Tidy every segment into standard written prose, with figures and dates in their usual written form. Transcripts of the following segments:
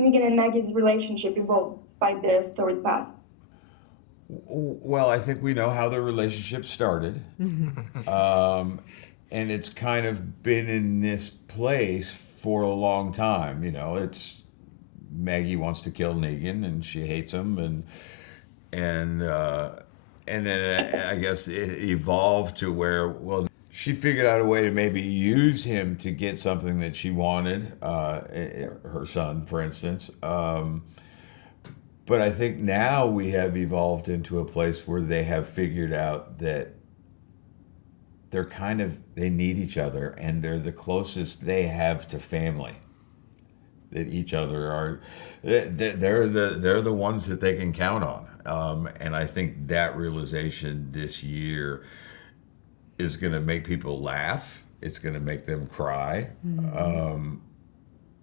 Negan and Maggie's relationship evolved despite their storied past? Well, I think we know how the relationship started. um, and it's kind of been in this place for a long time. You know, it's Maggie wants to kill Negan and she hates him, and then I guess it evolved to where, well, she figured out a way to maybe use him to get something that she wanted, her son, for instance. But I think now we have evolved into a place where they have figured out that they need each other, and they're the closest they have to family. That each other are, they're the ones that they can count on. And I think that realization this year is going to make people laugh. It's going to make them cry.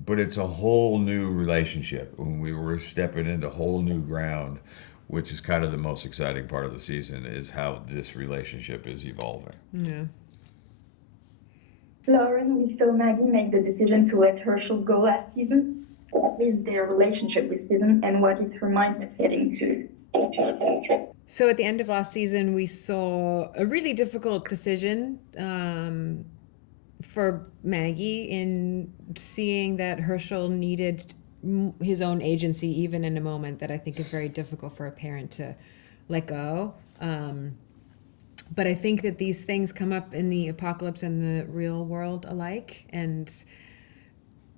But it's a whole new relationship. When we were stepping into whole new ground, which is kind of the most exciting part of the season, is how this relationship is evolving. Yeah. Lauren, we saw Maggie make the decision to let Herschel go last season. What is their relationship this season, and what is her mindset heading to season 3? So at the end of last season, we saw a really difficult decision for Maggie in seeing that Herschel needed his own agency, even in a moment that I think is very difficult for a parent to let go. But I think that these things come up in the apocalypse and the real world alike, and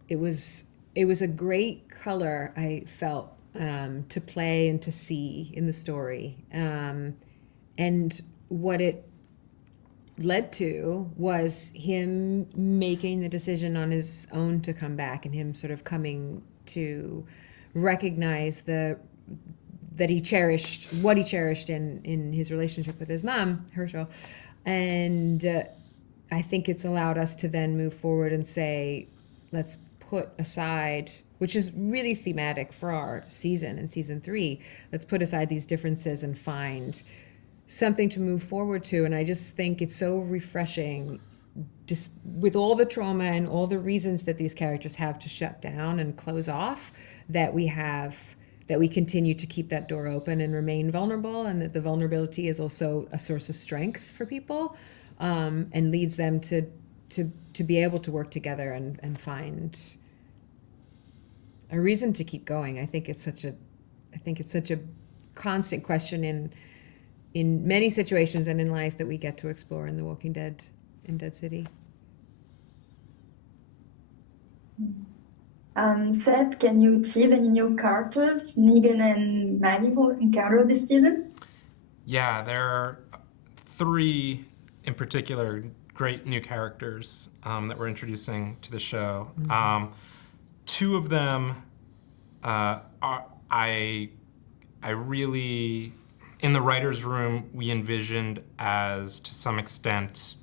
it was a great color, I felt, to play and to see in the story. And what it led to was him making the decision on his own to come back, and him sort of coming to recognize that he cherished what he cherished in his relationship with his mom, Herschel. And I think it's allowed us to then move forward and say, let's put aside, which is really thematic for our season in season 3, let's put aside these differences and find something to move forward to. And I just think it's so refreshing, just with all the trauma and all the reasons that these characters have to shut down and close off, that we continue to keep that door open and remain vulnerable, and that the vulnerability is also a source of strength for people, and leads them to be able to work together and find a reason to keep going. I think it's such a constant question in many situations and in life that we get to explore in The Walking Dead, in Dead City. Seth, can you tease any new characters Negan and Maggie will encounter this season? Yeah, there are 3 in particular great new characters that we're introducing to the show. 2 of them I really, in the writer's room, we envisioned as, to some extent,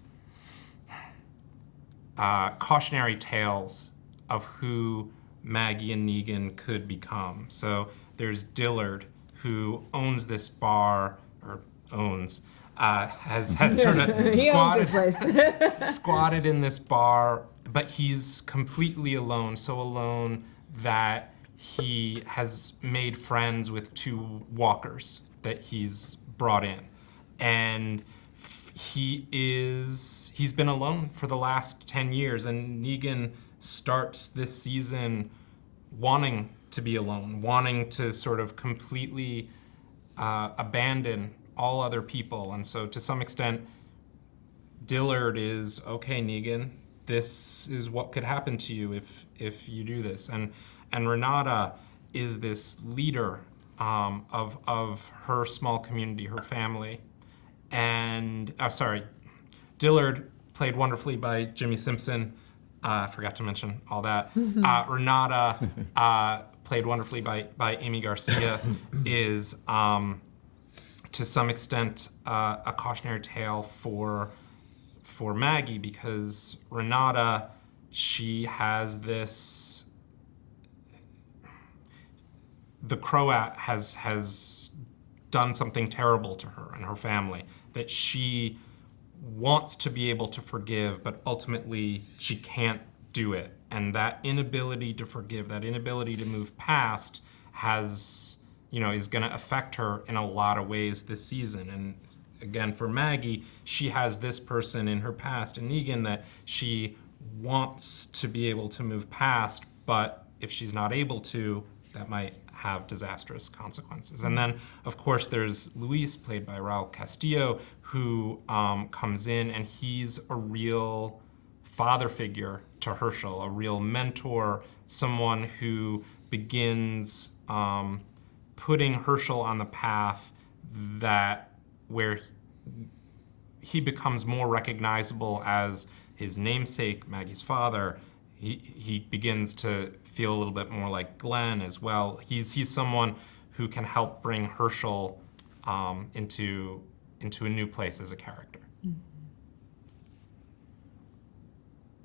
cautionary tales of who Maggie and Negan could become. So there's Dillard, who owns this bar, or has sort of squatted in this bar, but he's completely alone, so alone that he has made friends with 2 walkers that he's brought in. And he's been alone for the last 10 years, and Negan starts this season wanting to be alone, wanting to sort of completely abandon all other people. And so to some extent, Dillard is, okay, Negan, this is what could happen to you if you do this. And Renata is this leader of her small community, her family. And, Dillard, played wonderfully by Jimmy Simpson. I forgot to mention all that. Renata, played wonderfully by Amy Garcia, is to some extent a cautionary tale for Maggie, because Renata, she has this. The Croat has done something terrible to her and her family that she wants to be able to forgive, but ultimately she can't do it. And that inability to forgive, that inability to move past has, is going to affect her in a lot of ways this season. And again, for Maggie, she has this person in her past, in Negan, that she wants to be able to move past, but if she's not able to, that might have disastrous consequences. And then, of course, there's Luis, played by Raul Castillo, who comes in, and he's a real father figure to Herschel, a real mentor, someone who begins putting Herschel on the path where he becomes more recognizable as his namesake, Maggie's father. He begins to feel a little bit more like Glenn as well. He's someone who can help bring Herschel into a new place as a character.